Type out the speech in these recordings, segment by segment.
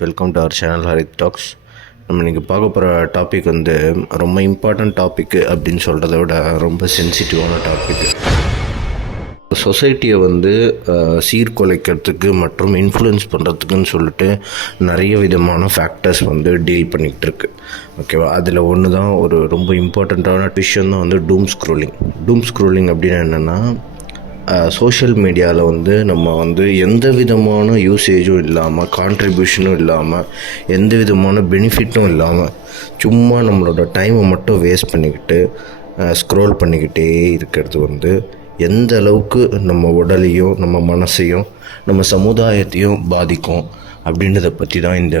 Welcome to our channel Harith talks. நம்ம இன்றைக்கி பார்க்க போகிற டாபிக் வந்து ரொம்ப இம்பார்ட்டண்ட் டாப்பிக்கு அப்படின்னு சொல்கிறத விட ரொம்ப சென்சிட்டிவான டாப்பிக்கு. சொசைட்டியை வந்து சீர்குலைக்கிறதுக்கு மற்றும் இன்ஃப்ளூயன்ஸ் பண்ணுறதுக்குன்னு சொல்லிட்டு நிறைய விதமான ஃபேக்டர்ஸ் வந்து டீல் பண்ணிக்கிட்டு இருக்கு. ஓகேவா, அதில் ஒன்று தான் ஒரு ரொம்ப இம்பார்ட்டண்ட்டான விஷயம் தான் வந்து டூம் ஸ்க்ரோலிங் அப்படின்னா என்னென்னா, சோஷியல் மீடியாவில் வந்து நம்ம வந்து எந்த விதமான யூசேஜும் இல்லாமல், கான்ட்ரிபியூஷனும் இல்லாமல், எந்த விதமான பெனிஃபிட்டும் இல்லாமல் சும்மா நம்மளோட டைமை மட்டும் வேஸ்ட் பண்ணிக்கிட்டு ஸ்க்ரோல் பண்ணிக்கிட்டே இருக்கிறது வந்து எந்த அளவுக்கு நம்ம உடலையும் நம்ம மனசையும் நம்ம சமுதாயத்தையும் பாதிக்கும் அப்படின்றத பற்றி தான் இந்த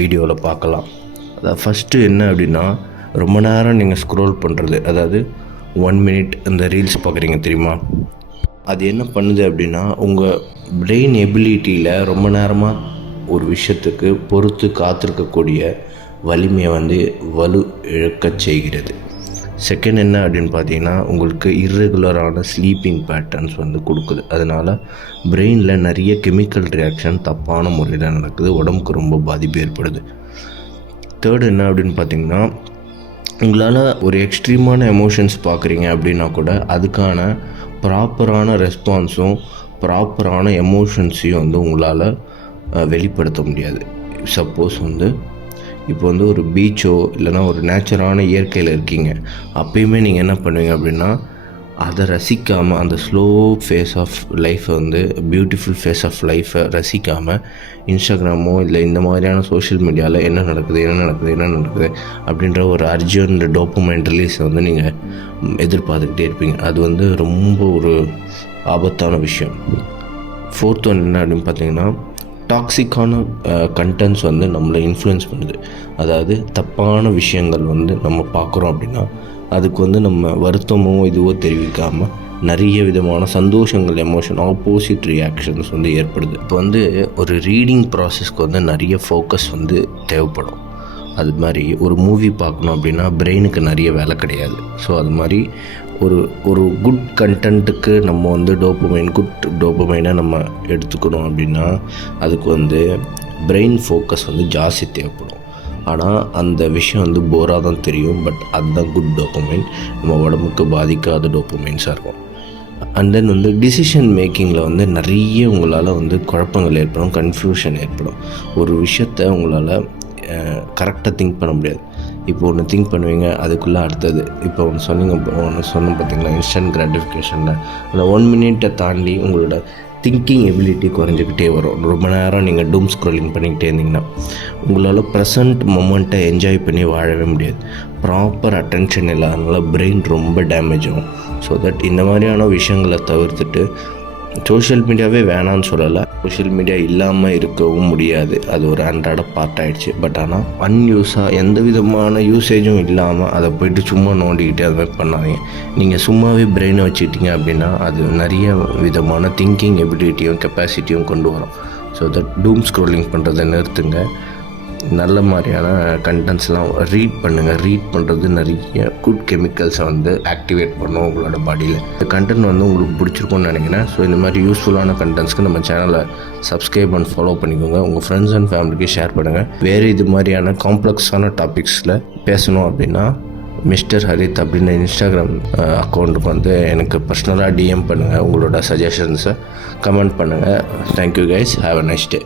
வீடியோவில் பார்க்கலாம். அதாவது ஃபஸ்ட்டு என்ன அப்படின்னா, ரொம்ப நேரம் நீங்கள் ஸ்க்ரோல் பண்ணுறது, அதாவது 1 minute அந்த ரீல்ஸ் பார்க்குறீங்க தெரியுமா, அது என்ன பண்ணுது அப்படின்னா உங்கள் பிரெயின் எபிலிட்டியில் ரொம்ப நேரமாக ஒரு விஷயத்துக்கு பொறுத்து காத்திருக்கக்கூடிய வலிமையை வந்து வலு இழக்கச் செய்கிறது. செகண்ட் என்ன அப்படின்னு பார்த்தீங்கன்னா, உங்களுக்கு இர்ரெகுலரான ஸ்லீப்பிங் பேட்டர்ன்ஸ் வந்து கொடுக்குது. அதனால் பிரெயினில் நிறைய கெமிக்கல் ரியாக்ஷன் தப்பான முறையில் நடக்குது, உடம்புக்கு ரொம்ப பாதிப்பு ஏற்படுது. தேர்டு என்ன அப்படின்னு பார்த்தீங்கன்னா, உங்களால் ஒரு எக்ஸ்ட்ரீமான எமோஷன்ஸ் பார்க்குறீங்க அப்படின்னா கூட அதுக்கான ப்ராப்பரான ரெஸ்பான்ஸும் ப்ராப்பரான எமோஷன்ஸையும் வந்து உங்களால் வெளிப்படுத்த முடியாது. சப்போஸ் வந்து இப்போ வந்து ஒரு பீச்சோ இல்லைனா ஒரு நேச்சரான இயற்கையில் இருக்கீங்க, அப்பயுமே நீங்கள் என்ன பண்ணுவீங்க அப்படின்னா, அதை ரசிக்காமல், அந்த ஸ்லோ ஃபேஸ் ஆஃப் லைஃப்பை வந்து பியூட்டிஃபுல் ஃபேஸ் ஆஃப் லைஃப்பை ரசிக்காமல் இன்ஸ்டாகிராமோ இல்லை இந்த மாதிரியான சோஷியல் மீடியாவில் என்ன நடக்குது அப்படின்ற ஒரு அர்ஜென்ட் டோபமைன் ரிலீஸை வந்து நீங்கள் எதிர்பார்த்துக்கிட்டே இருப்பீங்க. அது வந்து ரொம்ப ஒரு ஆபத்தான விஷயம். ஃபோர்த் ஒன் என்ன அப்படின்னு பார்த்தீங்கன்னா, டாக்ஸிக்கான கண்டென்ட்ஸ் வந்து நம்மளை இன்ஃப்ளூயன்ஸ் பண்ணுது. அதாவது தப்பான விஷயங்கள் வந்து நம்ம பார்க்குறோம் அப்படின்னா அதுக்கு வந்து நம்ம வருத்தமோ இதுவோ தெரிவிக்காமல் நிறைய விதமான சந்தோஷங்கள், எமோஷன், ஆப்போசிட் ரியாக்ஷன்ஸ் வந்து ஏற்படுது. இப்போ வந்து ஒரு ரீடிங் ப்ராசஸ்க்கு வந்து நிறைய ஃபோக்கஸ் வந்து தேவைப்படும். அது மாதிரி ஒரு மூவி பார்க்கணும் அப்படின்னா பிரெயினுக்கு நிறைய வேலை கிடையாது. ஸோ அது மாதிரி ஒரு குட் கண்டென்ட்டுக்கு நம்ம வந்து குட் டோபமைனை நம்ம எடுத்துக்கணும் அப்படின்னா அதுக்கு வந்து பிரெயின் ஃபோக்கஸ் வந்து ஜாஸ்தி தேவைப்படும். ஆனால் அந்த விஷயம் வந்து போராக தான் தெரியும், பட் அதுதான் குட் டோபமைன், நம்ம உடம்புக்கு பாதிக்காத டோபமைன்ஸாக இருக்கும். அண்ட் தென் வந்து டிசிஷன் மேக்கிங்கில் வந்து நிறைய உங்களால் வந்து குழப்பங்கள் ஏற்படும், கன்ஃபியூஷன் ஏற்படும். ஒரு விஷயத்தை உங்களால் கரெக்டாக திங்க் பண்ண முடியாது. இப்போ ஒன்று திங்க் பண்ணுவீங்க, அதுக்குள்ளே அடுத்தது இப்போ ஒன்று சொன்னோம் பார்த்தீங்களா, இன்ஸ்டன்ட் கிராட்டிஃபிகேஷனில் அந்த 1 minute தாண்டி உங்களோட திங்கிங் எபிலிட்டி குறைஞ்சிக்கிட்டே வரும். ரொம்ப நேரம் நீங்கள் டூம் ஸ்க்ரோலிங் பண்ணிக்கிட்டே இருந்தீங்கன்னா உங்களால் ப்ரெசண்ட் மொமெண்ட்டை என்ஜாய் பண்ணி வாழவே முடியாது. ப்ராப்பர் அட்டென்ஷன் இல்லாதனால பிரெயின் ரொம்ப டேமேஜ் ஆகும். ஸோ தட் இந்த மாதிரியான விஷயங்களை தவிர்த்துட்டு, சோஷியல் மீடியாவே வேணான்னு சொல்லலை, சோஷியல் மீடியா இல்லாமல் இருக்கவும் முடியாது, அது ஒரு அன்றாட பார்ட் ஆகிடுச்சு. பட் ஆனால் அன்யூஸாக எந்த விதமான யூசேஜும் இல்லாமல் அதை போய்ட்டு சும்மா நோண்டிக்கிட்டே அது மாதிரி பண்ணாதீங்க. நீங்கள் சும்மாவே பிரெயினை வச்சுக்கிட்டீங்க அப்படின்னா அது நிறைய விதமான திங்கிங் எபிலிட்டியும் கெப்பாசிட்டியும் கொண்டு வரும். ஸோ தட் டூம் ஸ்க்ரோலிங் பண்ணுறதை நிறுத்துங்க. நல்ல மாதிரியான கண்டென்ட்ஸ்லாம் ரீட் பண்ணுங்கள். ரீட் பண்ணுறது நிறைய குட் கெமிக்கல்ஸை வந்து ஆக்டிவேட் பண்ணும் உங்களோட பாடியில். இந்த கண்டென்ட் வந்து உங்களுக்கு பிடிச்சிருக்கும்னு நினைக்கிறேன். ஸோ இந்த மாதிரி யூஸ்ஃபுல்லான கண்டென்ட்ஸ்க்கு நம்ம சேனலை சப்ஸ்கிரைப் அண்ட் ஃபாலோ பண்ணிக்கோங்க. உங்கள் ஃப்ரெண்ட்ஸ் அண்ட் ஃபேமிலிக்கு ஷேர் பண்ணுங்கள். வேறு இது மாதிரியான காம்ப்ளெக்ஸான டாபிக்ஸில் பேசணும் அப்படின்னா மிஸ்டர் ஹரித் அப்படின்னு இன்ஸ்டாகிராம் அக்கௌண்ட்டுக்கு வந்து எனக்கு பர்சனலாக டிஎம் பண்ணுங்கள். உங்களோட சஜஷன்ஸை கமெண்ட் பண்ணுங்கள். Thank you guys, have a nice day.